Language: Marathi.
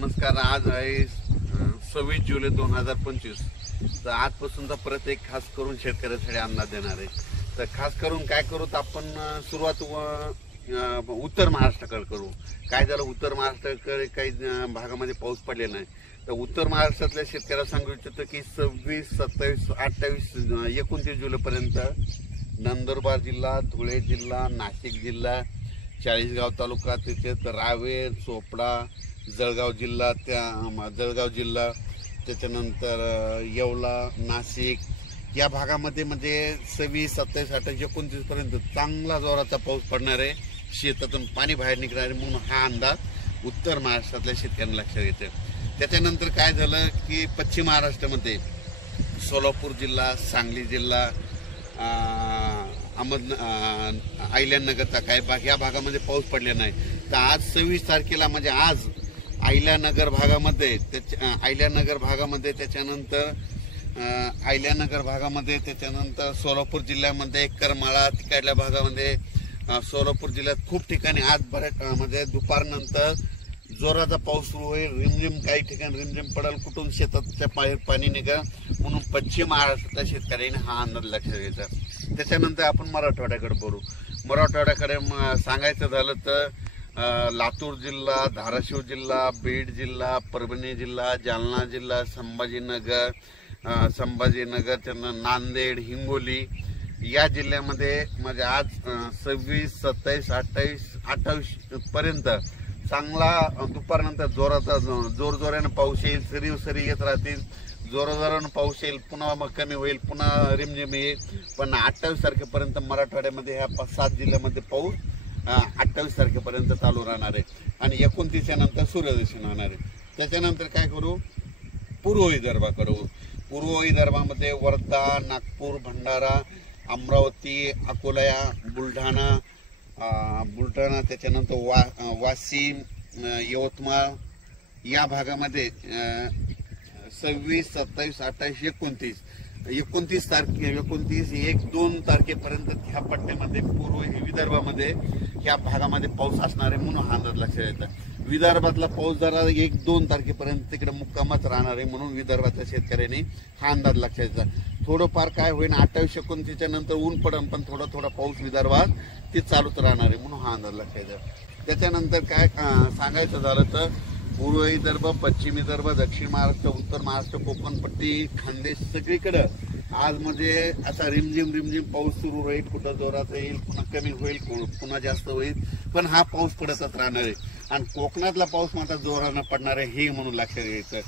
नमस्कार। आज आहे 26 जुलै 2025। तर आजपासूनचा परत एक खास करून शेतकऱ्यांसाठी अंदाज देणार आहे। तर खास करून काय करू तर आपण सुरुवात उत्तर महाराष्ट्राकडे करू। काय झालं, उत्तर महाराष्ट्राकडे काही भागामध्ये पाऊस पडलेला नाही। तर उत्तर महाराष्ट्रातल्या शेतकऱ्यांना सांगू इच्छितो की 26, 27, 28, 29 जुलैपर्यंत नंदुरबार जिल्हा, धुळे जिल्हा, नाशिक जिल्हा, चाळीसगाव तालुका, त्याच्यात रावेर, चोपडा, जळगाव जिल्हा, त्याच्यानंतर येवला, नाशिक या भागामध्ये म्हणजे 26, 27, 28, 29 पर्यंत चांगला जोराचा पाऊस पडणार आहे। शेतातून पाणी बाहेर निघणार आहे म्हणून हा अंदाज उत्तर महाराष्ट्रातल्या शेतकऱ्यांना लक्षात येतो। त्याच्यानंतर काय झालं की पश्चिम महाराष्ट्रामध्ये सोलापूर जिल्हा, सांगली जिल्हा, अहिल्यानगरचा काही भाग या भागामध्ये पाऊस पडले नाही। तर आज 26 तारखेला म्हणजे आज अहिल्यानगर भागामध्ये त्याच्यानंतर सोलापूर जिल्ह्यामध्ये करमाळा तिकडल्या भागामध्ये सोलापूर जिल्ह्यात खूप ठिकाणी आज बऱ्याच म्हणजे दुपारनंतर जोराचा पाऊस सुरू होईल। रिमझिम काही ठिकाणी रिमझिम पडेल, कुठून शेताच्या बाहेर पाणी निघेल म्हणून पश्चिम महाराष्ट्रातल्या शेतकऱ्यांनी हा अंदाज लक्षात घ्यायचा। त्याच्यानंतर आपण मराठवाड्याकडे बोलू। मराठवाड्याकडे सांगायचं झालं तर लातूर जिल्हा, धाराशिव जिल्हा, बीड जिल्हा, परभणी जिल्हा, जालना जिल्हा, संभाजीनगर, नांदेड, हिंगोली या जिल्ह्यामध्ये म्हणजे आज 26, 27, 28 पर्यंत चांगला दुपारनंतर जोराने पाऊस येईल। सरी येत राहतील, जोराने पाऊस येईल, पुन्हा मग कमी होईल, पुन्हा रिमझिम येईल। पण 28 तारखेपर्यंत मराठवाड्यामध्ये ह्या 5-7 जिल्ह्यामध्ये पाऊस 28 तारखेपर्यंत चालू राहणार आहे आणि 29 नंतर सूर्यदर्शन होणार आहे। त्याच्यानंतर काय करू, पूर्व विदर्भाकडे। पूर्व विदर्भामध्ये वर्धा, नागपूर, भंडारा, अमरावती, अकोला, बुलढाणा, त्याच्यानंतर वाशिम, यवतमाळ या भागामध्ये 26, 27, 28, 29 तारखे 1-2 तारखेपर्यंत ह्या पट्ट्यामध्ये पूर्व विदर्भामध्ये ह्या भागामध्ये पाऊस असणार आहे म्हणून हा अंदाज लक्षात येतात। विदर्भातला पाऊस जरा 1-2 तारखेपर्यंत तिकडे मुक्कामच राहणार आहे म्हणून विदर्भाच्या शेतकऱ्यांनी हा अंदाज लक्षात येतात। थोडंफार काय होईल 28-29 नंतर ऊन पडन, पण थोडा पाऊस विदर्भात ते चालूच राहणार आहे म्हणून हा अंदाज लक्षात येतात। त्याच्यानंतर काय सांगायचं झालं तर पूर्व विदर्भ, पश्चिम विदर्भ, दक्षिण महाराष्ट्र, उत्तर महाराष्ट्र, कोकणपट्टी, खानदेश सगळीकडे आज म्हणजे असा रिमझिम पाऊस सुरू होईल। कुठं जोरात येईल, पुन्हा कमी होईल, पुन्हा जास्त होईल, पण हा पाऊस पडतच राहणार आहे। आणि कोकणातला पाऊस मात्र जोरानं पडणार आहे हे म्हणून लक्षात घ्यायचं।